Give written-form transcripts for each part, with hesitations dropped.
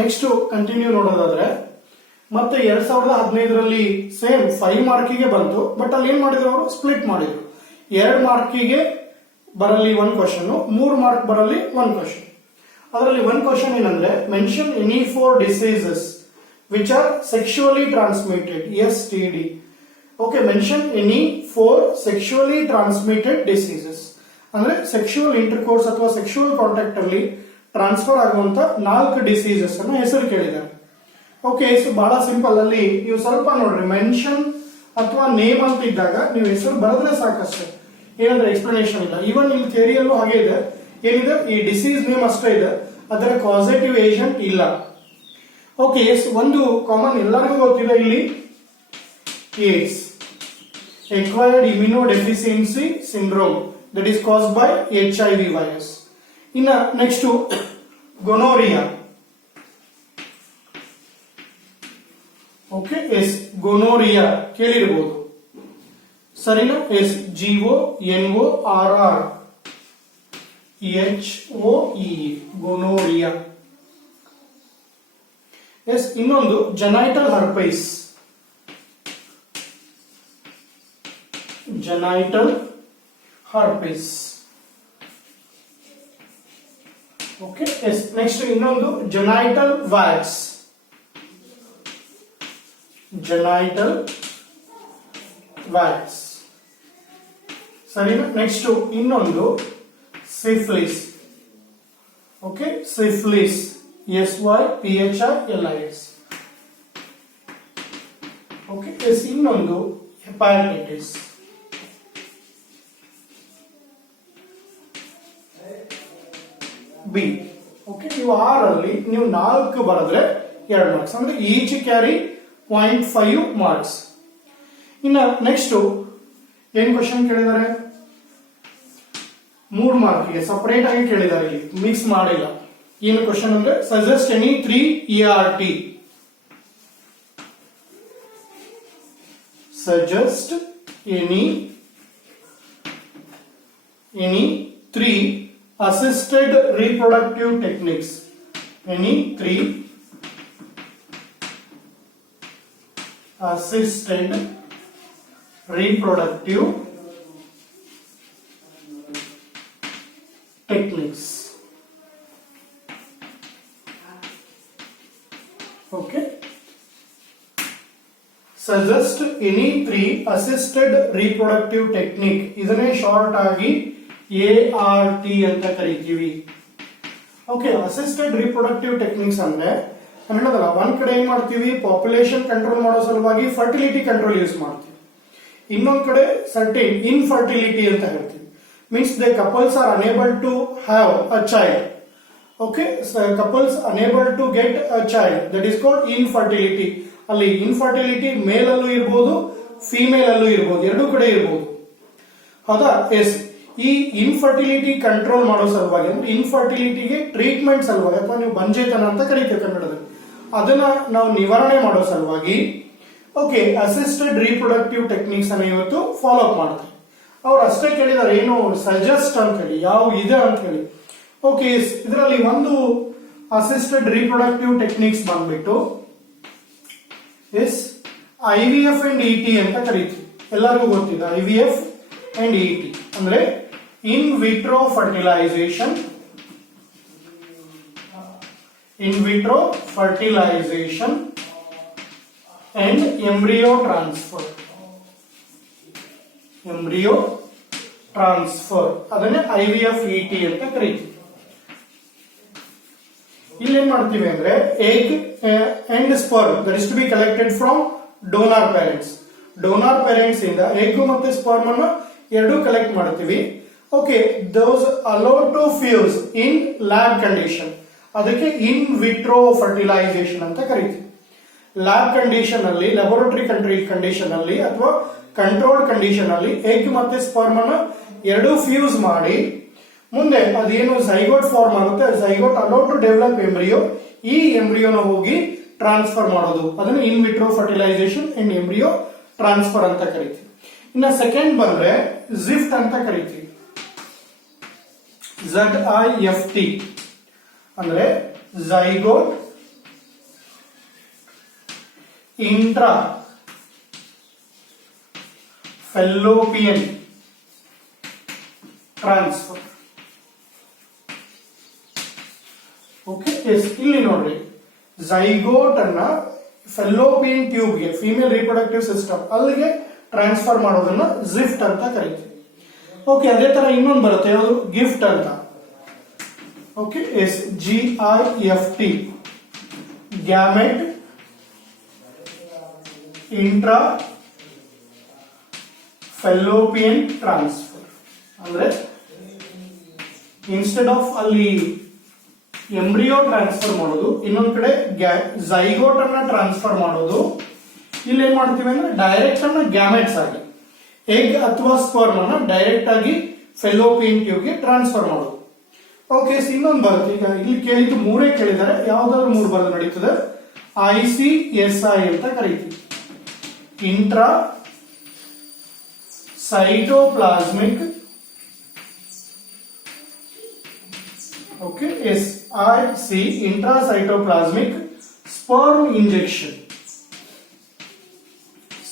Next continue ನೋಡೋದಾದ್ರೆ ಮತ್ತೆ 2015ರಲ್ಲಿ same 5 ಮಾರ್ಕಿಗೆ ಬಂತು. ಬಟ್ ಅಲ್ಲಿ ಏನ್ ಮಾಡಿದ್ರು ಅವರು ಸ್ಪ್ಲಿಟ್ ಮಾಡಿದ್ರು. 2 ಮಾರ್ಕಿಗೆ ಬರಲಿ 1 ಕ್ವಶನ್, 3 ಮಾರ್ಕ್ ಬರಲಿ 1 ಕ್ವಶನ್. ಅದರಲ್ಲಿ 1 ಕ್ವಶನ್ ಏನಂದ್ರೆ mention any 4 diseases which are sexually transmitted, STD. Okay, mention any 4 sexually transmitted diseases ಅಂದ್ರೆ ಸೆಕ್ಷುವಲ್ ಇಂಟರ್ಕೋರ್ಸ್ ಅಥವಾ ಸೆಕ್ಷುವಲ್ ಕಾಂಟ್ಯಾಕ್ಟ್ ಅಲ್ಲಿ ಟ್ರಾನ್ಸ್ಫರ್ ಆಗುವಂತ 4 ಡಿಸೀಸಸ್ ಅನ್ನ ಹೆಸರು ಕೇಳಿದ್ದಾರೆ. ಓಕೆ, ಬಹಳ ಸಿಂಪಲ್. ಅಲ್ಲಿ ನೀವು ಸ್ವಲ್ಪ ನೋಡ್ರಿ, ಮೆನ್ಷನ್ ಅಥವಾ ನೇಮ್ ಅಂತ ಇದ್ದಾಗ ನೀವು ಹೆಸರು ಬರೆದ್ರೆ ಸಾಕಷ್ಟೇ, ಏನಂದ್ರೆ ಎಕ್ಸ್ಪ್ಲನೇಷನ್ ಇಲ್ಲ. ಈವನ್ ಇಲ್ಲಿ ಥಿಯರಿಯಲ್ಲೂ ಹಾಗೆ ಇದೆ, ಏನಿದೆ ಈ ಡಿಸೀಸ್ ನೇಮ್ ಅಷ್ಟೇ ಇದೆ, ಅದರ ಕಾಸೇಟಿವ್ ಏಜೆಂಟ್ ಇಲ್ಲ. ಓಕೆ, ಒಂದು ಕಾಮನ್ ಎಲ್ಲರಿಗೂ ಗೊತ್ತಿದೆ ಇಲ್ಲಿ, AIDS, acquired ಇಮ್ಯುನೋಡೆಫಿಷಿಯನ್ಸಿ syndrome, that is caused by HIV virus. ಇನ್ನ ನೆಕ್ಸ್ಟ್ ಗೊನೋರಿಯಾ. ಓಕೆ, ಗೊನೋರಿಯಾ ಕೇಳಿರಬಹುದು, ಸರಿನಾ? GONORRHOE, ಗೊನೋರಿಯಾ. ಇನ್ನೊಂದು ಜೆನೈಟಲ್ ಹರ್ಪೈಸ್, ಜೆನೈಟಲ್ ಹರ್ಪೈಸ್. ಓಕೆ, ನೆಕ್ಸ್ಟ್ ಇನ್ನೊಂದು ಜೆನೈಟಲ್ ವ್ಯಾಕ್ಸ್, ಜೆನೈಟಲ್ ವ್ಯಾಕ್ಸ್, ಸರಿನಾ? ನೆಕ್ಸ್ಟ್ ಇನ್ನೊಂದು syphilis. Okay, syphilis, SYPHILIS. Okay, ಇನ್ನೊಂದು ಹೆಪಾಟೈಟಿಸ್. ಬಿ. ಓಕೆ, ನೀವು 6ರಲ್ಲಿ ನೀವು 4 ಬರೆದ್ರೆ 2 ಮಾರ್ಕ್ಸ್, ಅಂದ್ರೆ ಈಚ್ ಕ್ಯಾರಿ 0.5 ಮಾರ್ಕ್ಸ್. ಇನ್ನ ನೆಕ್ಸ್ಟ್ ಏನ್ ಕ್ವಶನ್ ಕೇಳಿದ್ದಾರೆ? 3 ಮಾರ್ಕ್ಗೆ ಸಪರೇಟ್ ಆಗಿ ಕೇಳಿದ್ದಾರೆ, ಇಲ್ಲಿ ಮಿಕ್ಸ್ ಮಾಡಿಲ್ಲ. ಏನು ಕ್ವಶನ್ ಅಂದ್ರೆ suggest any 3 ERT, suggest any 3 assisted reproductive techniques, any 3 assisted reproductive techniques. Okay, suggest any 3 assisted reproductive technique, ಇದನ್ನೇ ಶಾರ್ಟ್ ಆಗಿ ART ಅಂತ ಕರಿತೀವಿ. ಓಕೆ, ಅಸಿಸ್ಟೆಡ್ ರಿಪ್ರೊಡಕ್ಟಿವ್ ಟೆಕ್ನಿಕ್ಸ್ ಅಂದ್ರೆ ಕನ್ನಡದಲ್ಲ, ಒಂದ್ ಕಡೆ ಏನ್ ಮಾಡ್ತೀವಿ, ಪಾಪ್ಯುಲೇಷನ್ ಕಂಟ್ರೋಲ್ ಮಾಡೋ ಸಲುವಾಗಿ ಫರ್ಟಿಲಿಟಿ ಕಂಟ್ರೋಲ್ ಯೂಸ್ ಮಾಡ್ತೀವಿ. ಇನ್ನೊಂದ್ ಕಡೆ ಸರ್ಟೇನ್ ಇನ್ಫರ್ಟಿಲಿಟಿ ಅಂತ ಹೇಳ್ತೀವಿ. Means the couples are unable to have a child. Okay, couples unable to get a child, that is called infertility. ಅಲ್ಲಿ ಇನ್ಫರ್ಟಿಲಿಟಿ ಮೇಲ್ ಅಲ್ಲೂ ಇರ್ಬೋದು, ಫಿಮೇಲ್ ಅಲ್ಲೂ ಇರ್ಬೋದು, ಎರಡೂ ಕಡೆ ಇರ್ಬೋದು. ಹೌದಾ? ಈ ಇನ್ಫರ್ಟಿಲಿಟಿ ಕಂಟ್ರೋಲ್ ಮಾಡೋ ಸಲುವಾಗಿ, ಅಂದ್ರೆ ಇನ್ಫರ್ಟಿಲಿಟಿಗೆ ಟ್ರೀಟ್ಮೆಂಟ್ ಸಲುವಾಗಿ, ಅಥವಾ ನೀವು ಬಂಜೇತನ ಅಂತ ಕರೀತೀವಿ ಕನ್ನಡದಲ್ಲಿ, ಅದನ್ನ ನಾವು ನಿವಾರಣೆ ಮಾಡೋ ಸಲುವಾಗಿ ಓಕೆ ಅಸಿಸ್ಟೆಡ್ ರಿಪ್ರೊಡಕ್ಟಿವ್ ಟೆಕ್ನಿಕ್ಸ್ ಅನ್ನು ಇವತ್ತು ಫಾಲೋ ಅಪ್ ಮಾಡ್ತೀವಿ. ಅವ್ರು ಅಷ್ಟೇ ಕೇಳಿದಾರೆ, ಏನು ಸಜೆಸ್ಟ್ ಅಂತ ಹೇಳಿ, ಯಾವ ಇದೆ ಅಂತ ಹೇಳಿ. ಓಕೆ, ಇದರಲ್ಲಿ ಒಂದು ಅಸಿಸ್ಟೆಡ್ ರಿಪ್ರೊಡಕ್ಟಿವ್ ಟೆಕ್ನಿಕ್ಸ್ ಬಂದ್ಬಿಟ್ಟು IVF ಅಂಡ್ ET ಅಂತ ಕರೀತೀವಿ. ಎಲ್ಲರಿಗೂ ಗೊತ್ತಿದೆ IVF ಅಂಡ್ ET ಅಂದ್ರೆ in vitro fertilization, in vitro fertilization and embryo transfer. Embryo transfer ಅದನ್ನೇ IVF ET ಅಂತ ಕರೀತೀವಿ. ಇಲ್ಲಿ ಏನ್ ಮಾಡ್ತೀವಿ ಅಂದ್ರೆ egg and sperm that is to be collected from donor parents. Donor parents ಇಂದ egg ಮತ್ತೆ sperm ಅನ್ನು ಎರಡು ಕಲೆಕ್ಟ್ ಮಾಡ್ತೀವಿ. Okay, those allowed to fuse in lab condition. ಅದಕ್ಕೆ ಇನ್ ವಿಟ್ರೋ ಫರ್ಟಿಲೈಸೇಷನ್ ಅಂತ ಕರೀತೀವಿ. ಲ್ಯಾಬ್ ಕಂಡೀಷನ್ ಅಲ್ಲಿ, ಲ್ಯಾಬೋರೇಟರಿ ಕಂಡೀಷನ್ ಅಲ್ಲಿ ಅಥವಾ ಕಂಟ್ರೋಲ್ಡ್ ಕಂಡೀಷನ್ ಅಲ್ಲಿ ಎಗ್ ಮತ್ತೆ ಸ್ಪರ್ಮ್ ಅನ್ನು ಎರಡು ಫ್ಯೂಸ್ ಮಾಡಿ ಮುಂದೆ ಅದೇನು ಝೈಗೋಟ್ ಫಾರ್ಮ್ ಆಗುತ್ತೆ, zygote allowed to develop embryo, ಈ ಎಂಬ್ರಿಯೋನ ಹೋಗಿ ಟ್ರಾನ್ಸ್ಫರ್ ಮಾಡೋದು, ಅದನ್ನ in vitro fertilisation and embryo transfer ಅಂತ ಕರಿತೀವಿ. ಇನ್ನ ಸೆಕೆಂಡ್ ಬಂದ್ರೆ ಜಿಫ್ಟ್ ಅಂತ ಕರಿತೀವಿ. ZIFT ಅಂದ್ರೆ zygote intra fallopian transfer. Okay, yes ಇಲ್ಲಿ ನೋಡ್ರಿ, ಝೈಗೋಟ್ ಅನ್ನ ಫೆಲ್ಲೋಪಿಯನ್ ಟ್ಯೂಬ್ಗೆ, ಫೀಮೇಲ್ ರಿಪ್ರೊಡಕ್ಟಿವ್ ಸಿಸ್ಟಮ್ ಅಲ್ಲಿಗೆ ಟ್ರಾನ್ಸ್ಫರ್ ಮಾಡೋದನ್ನ ಜಿಫ್ಟ್ ಅಂತ ಕರೀತೀವಿ. ಓಕೆ, ಅದೇ ತರ ಇನ್ನೊಂದು ಬರುತ್ತೆ, ಯಾವುದು ಗಿಫ್ಟ್ ಅಂತ. Okay, yes GIFT, gamete intra fallopian transfer. ಅಂದ್ರೆ ಇನ್ಸ್ಟೆಡ್ ಆಫ್ ಅಲ್ಲಿ ಎಂಬ್ರಿಯೋ ಟ್ರಾನ್ಸ್ಫರ್ ಮಾಡೋದು, ಇನ್ನೊಂದ್ ಕಡೆ ಝೈಗೋಟ್ ಅನ್ನ ಟ್ರಾನ್ಸ್ಫರ್ ಮಾಡೋದು, ಇಲ್ಲಿ ಏನ್ ಮಾಡ್ತೀವಿ ಅಂದ್ರೆ ಡೈರೆಕ್ಟ್ ಅನ್ನ ಗ್ಯಾಮೆಟ್ಸ್ ಆಗಿ ಎಗ್ ಅಥವಾ ಸ್ಪರ್ಮ್ ಅನ್ನ ಡೈರೆಕ್ಟ್ ಆಗಿ ಫೆಲ್ಲೋಪಿಯನ್ ಟ್ಯೂಬ್ಗೆ ಟ್ರಾನ್ಸ್ಫರ್ ಮಾಡೋದು. ಓಕೆ, ಇನ್ನೊಂದು ಬರುತ್ತೆ, ಈಗ ಇಲ್ಲಿ ಕೇಳಿದ್ದು ಮೂರೇ ಕೇಳಿದ್ದಾರೆ, ಯಾವ್ದಾದ್ರು ಮೂರು ಬರೋದು ನಡೀತದೆ. ICSI ಅಂತ ಕರೀತೀವಿ, intra cytoplasmic. Okay, SIC, intra cytoplasmic sperm injection.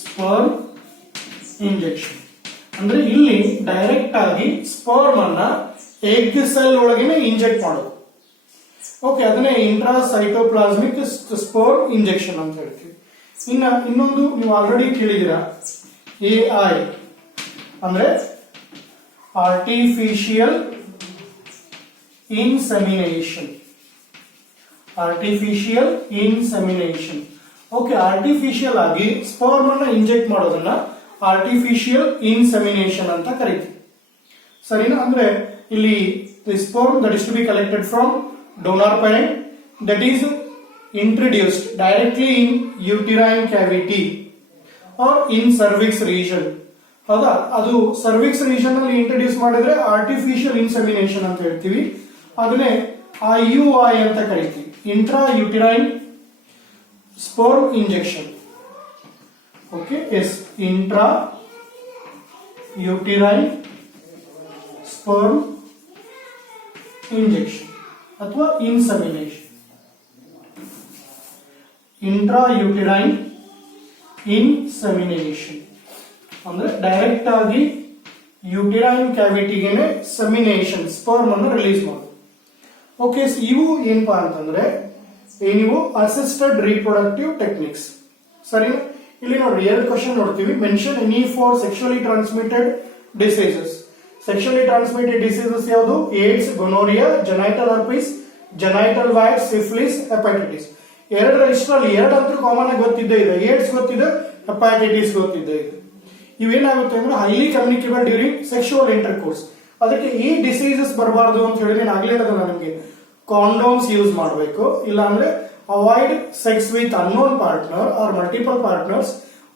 Sperm injection ಅಂದ್ರೆ ಇಲ್ಲಿ ಡೈರೆಕ್ಟ್ ಆಗಿ ಸ್ಪರ್ಮ್ ಅನ್ನ ಎಗ್ ಸೆಲ್ ಒಳಗೇನೆ ಇಂಜೆಕ್ಟ್ ಮಾಡೋದು. ಓಕೆ, ಅದನ್ನೇ ಇಂಟ್ರಾ ಸೈಟೋಪ್ಲಾಸ್ಮಿಕ್ ಸ್ಪರ್ಮ್ ಇಂಜೆಕ್ಷನ್ ಅಂತ ಹೇಳ್ತೀವಿ. ಇನ್ನೊಂದು ನೀವು ಆಲ್ರೆಡಿ ಕೇಳಿದಿರಾ, AI ಅಂದ್ರೆ artificial insemination. Artificial insemination. Okay, artificial ಆಗಿ ಸ್ಪರ್ಮ್ ಅನ್ನ ಇಂಜೆಕ್ಟ್ ಮಾಡೋದನ್ನ ಆರ್ಟಿಫಿಷಿಯಲ್ ಇನ್ಸೆಮಿನೇಷನ್ ಅಂತ ಕರೀತೀವಿ. ಸರಿನಾ? ಅಂದ್ರೆ ಇಲ್ಲಿ sperm that is to be collected from donor parent that is introduced directly in uterine cavity or in cervix region. ಹೌದಾ? ಅದು ಸರ್ವಿಕ್ಸ್ ರೀಜನ್ ಅಲ್ಲಿ ಇಂಟ್ರೊಡ್ಯೂಸ್ ಮಾಡಿದ್ರೆ ಆರ್ಟಿಫಿಷಿಯಲ್ ಇನ್ಸೆಮಿನೇಷನ್ ಅಂತ ಹೇಳ್ತೀವಿ. ಅದನ್ನೇ IUI ಅಂತ ಕರಿತೀವಿ, intra uterine sperm injection. Okay, yes intra uterine sperm injection ಅಥವಾ ಇನ್ಸೆಮಿನೇಷನ್. ಇಂಟ್ರಾ ಯೂಟಿರೈನ್ ಇನ್ಸೆಮಿನೇಷನ್ ಅಂದ್ರೆ ಡೈರೆಕ್ಟ್ ಆಗಿ ಯೂಟಿರೈನ್ ಕ್ಯಾವಿಟಿಗೆನೆ ಸೆಮಿನೇಷನ್ ಸ್ಪರ್ಮ್ ಅನ್ನು ರಿಲೀಸ್ ಮಾಡೋದು. ಓಕೆ, ಇವು ಏನಪ್ಪಾ ಅಂತಂದ್ರೆ ನೀವು ಅಸಿಸ್ಟೆಡ್ ರಿಪ್ರೊಡಕ್ಟಿವ್ ಟೆಕ್ನಿಕ್ಸ್. ಸರಿ, ಇಲ್ಲಿ ನೋಡ್ರಿ ಎರಡು ಕ್ವಶನ್ ನೋಡ್ತೀವಿ. Mention any four sexually transmitted diseases. Sexually transmitted diseases ಯಾವುದು? AIDS, gonorrhoea, genital herpes, genital virus, syphilis, hepatitis. ಎರಡರ ಇಷ್ಟರಲ್ಲಿ ಎರಡಂತೂ ಕಾಮನ್ ಆಗಿ ಗೊತ್ತಿದ್ದೇ ಇದೆ, ಏಡ್ಸ್ ಗೊತ್ತಿದೆ, ಹೆಪಟೈಟಿಸ್ ಗೊತ್ತಿದ್ದೇ ಇದೆ. ಇವೇನಾಗುತ್ತೆ ಅಂದ್ರೆ highly communicable during sexual intercourse. ಅದಕ್ಕೆ ಈ ಡಿಸೀಸಸ್ ಬರಬಾರ್ದು ಅಂತ ಹೇಳಿ ನಾನು ಆಗ್ಲೇ ಹೇಳಿದೆ ನಮಗೆ ಕಾಂಡೋಮ್ಸ್ ಯೂಸ್ ಮಾಡಬೇಕು, ಇಲ್ಲ ಅಂದ್ರೆ avoid sex with unknown partner or multiple partners.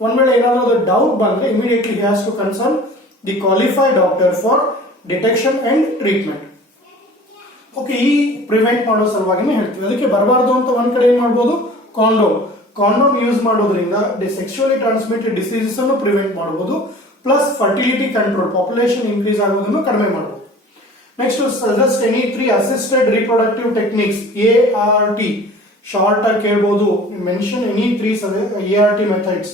ಒಂದ್ ವೇಳೆ ಏನಾದ್ರು ಡೌಟ್ ಬಂದ್ರೆ immediately he has to consult the qualified doctor for detection and treatment. Okay, ಈ ಪ್ರಿವೆಂಟ್ ಮಾಡೋ ಸಲುವಾಗಿನೇ ಹೇಳ್ತೀವಿ. ಅದಕ್ಕೆ ಬರಬಾರ್ದು ಅಂತ ಒಂದ್ ಕಡೆ ಏನ್ ಮಾಡ್ಬೋದು, ಕಾಂಡೋಮ್ ಯೂಸ್ ಮಾಡೋದ್ರಿಂದ ಸೆಕ್ಷುಯಲಿ ಟ್ರಾನ್ಸ್ಮಿಟೆಡ್ ಡಿಸೀಸಸ್ ಅನ್ನು ಪ್ರಿವೆಂಟ್ ಮಾಡಬಹುದು, plus fertility control, population increase ಆಗೋದನ್ನು ಕಡಿಮೆ ಮಾಡಬಹುದು. Next, suggest any 3 assisted reproductive techniques, ART. Short ಆಗಿ ಕೇಳಬಹುದು, ಮೆನ್ಷನ್ ಎನಿ 3 ART ಮೆಥಡ್ಸ್.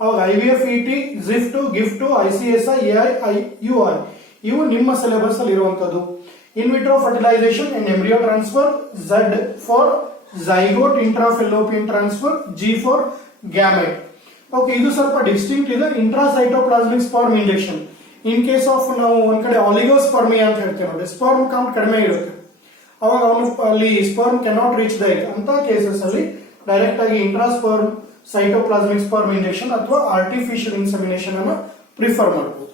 ಅವಾಗ IVF, ET, ZIFT, GIFT, ICSI, AI, IUI ಇವು ನಿಮ್ಮ ಸಿಲೆಬಸ್ ಅಲ್ಲಿ ಇರುವಂತದ್ದು. In vitro fertilisation and embryo transfer, Z for zygote intra fallopian transfer, G for gamete. Okay, ಇದು ಸ್ವಲ್ಪ distinct ಇದೆ. Intra cytoplasmic sperm injection in case of ನಾವು ಒಂದ್ ಕಡೆ ಆಲಿಗೋಸ್ಪರ್ಮಿಯಾ ಅಂತ ಹೇಳ್ತೇವೆ ನೋಡಿ, ಸ್ಪರ್ಮ್ ಕೌಂಟ್ ಕಡಿಮೆ ಇರುತ್ತೆ, ಅವಾಗ ಅವನು ಅಲ್ಲಿ sperm cannot reach the egg ಅಂತ ಕೇಸಸ್ ಅಲ್ಲಿ ಡೈರೆಕ್ಟ್ ಆಗಿ ಇಂಟ್ರಾ ಸೈಟೋಪ್ಲಾಸ್ಮಿಕ್ ಸ್ಪರ್ಮ್ ಇಂಜೆಕ್ಷನ್ ಅಥವಾ ಆರ್ಟಿಫಿಷಿಯಲ್ ಇನ್ಸೆಮಿನೇಷನ್ ಅನ್ನು ಪ್ರಿಫರ್ ಮಾಡಬಹುದು.